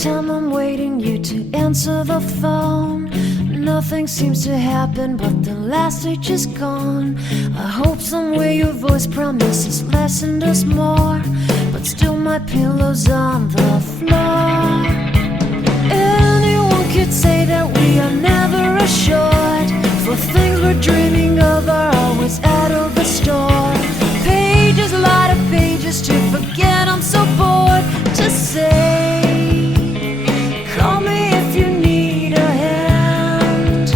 time I'm waiting you to answer the phone, nothing seems to happen, but the last stage is gone. I hope somewhere your voice promises less and us more, but still my pillow's on the floor. Anyone could say that we are never assured, for things we're dreaming of are always out of the store. Pages, a lot of pages to forget, I'm so bored to say. Call me if you need a hand.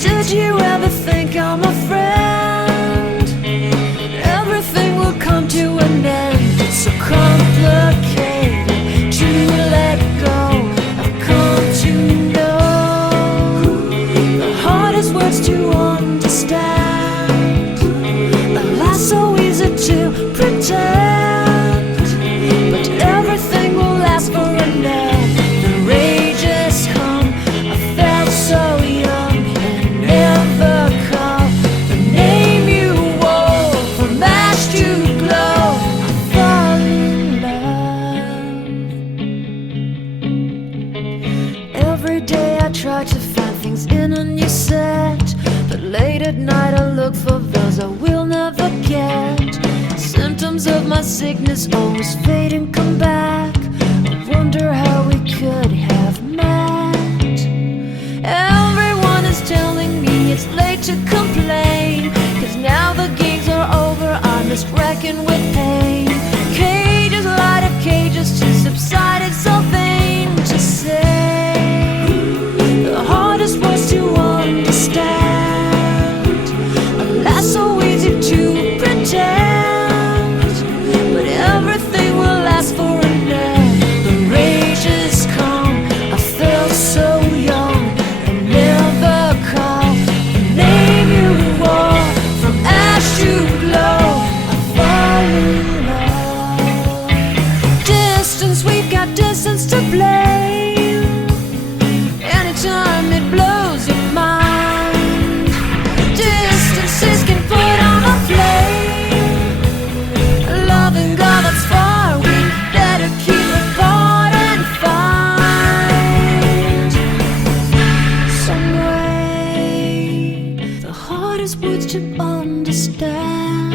Did you ever think I'm a friend? Everything will come to an end. It's so complicated to let go. I've come to know the hardest words to understand. Alas, so easy to pretend, but everything will last for a night. The rage has come. I felt so young and never called the name you wore from ash to glow. I thought in love. Every day I try to find things in a new set, but late at night I look for those I will never get. Symptoms of my sickness always fade and come back. I wonder how we could have met. Everyone is telling me it's late to complain, 'cause now the games are over, I'm just wrecking with pain. Cages, light of cages to subside, it's so vain to say. The hardest words to understand. Alas, so easy to pretend, but everything will last for a night. The rage has come. I felt so young and never called the name you wore from ash to glow. I fall in love. Distance, we got distance to blame. Anytime it blows your mind, distances can put on a flame. Loving God that's far, we better keep it apart and find some way. The hardest words to understand.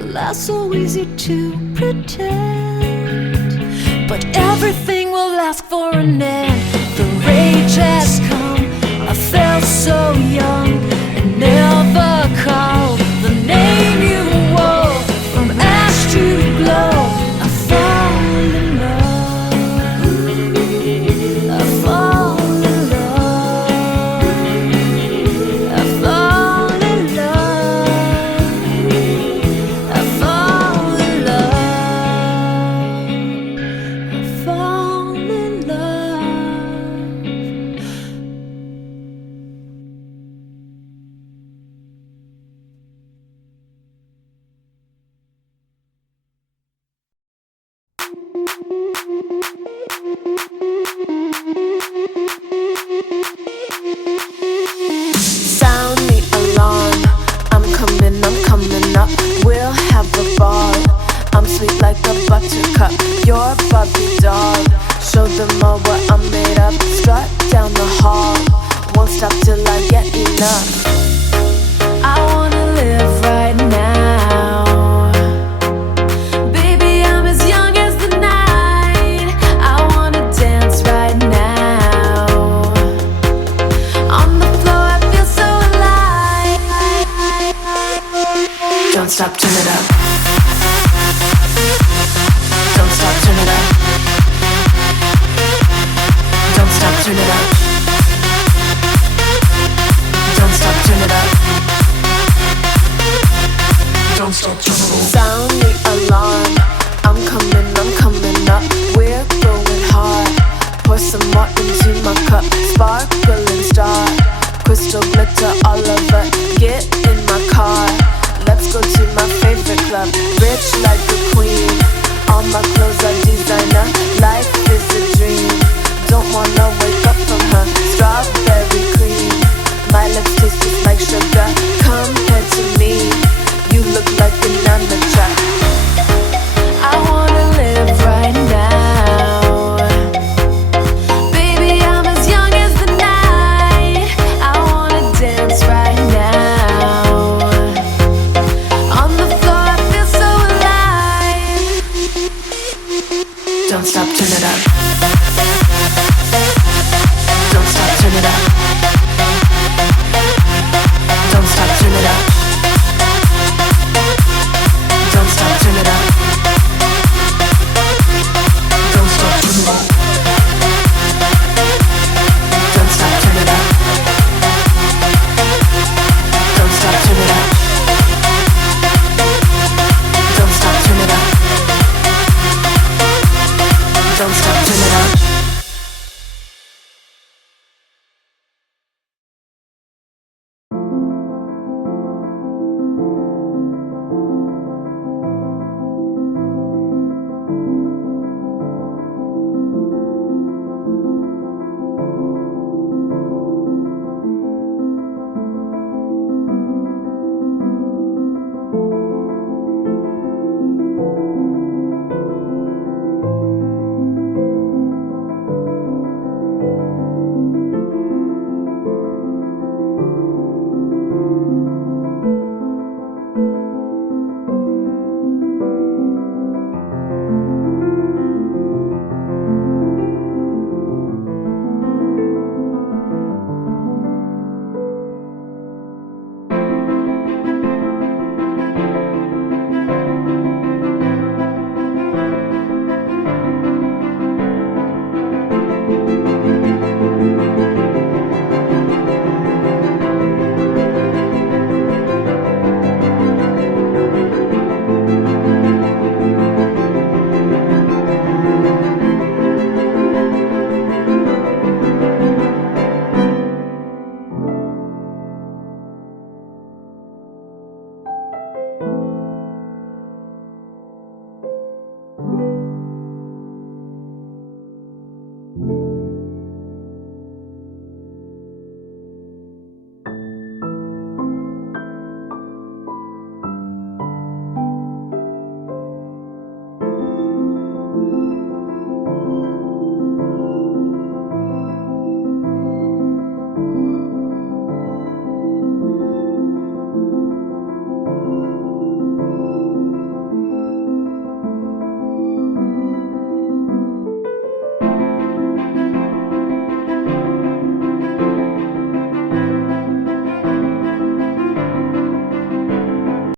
Alas, so easy to pretend, but everything will last for an end. The rage has come. I felt so young and never called the name you wore from ash to glow. I fall in love. I fall in love. I fall in love. I fall in love. I fall in love. Sound the alarm. I'm coming up. We'll have a ball. I'm sweet like a buttercup. You're a puppy dog. Show them all what I'm made of. Strut down the hall. Won't stop till I get enough. I wanna live right now. Baby, I'm as young as the night. I wanna dance right now. On the floor, I feel so alive. Don't stop, turn it up. Don't stop, turn it up. Don't stop, turn it up. Don't stop, turn it up. Don't stop, turn it up.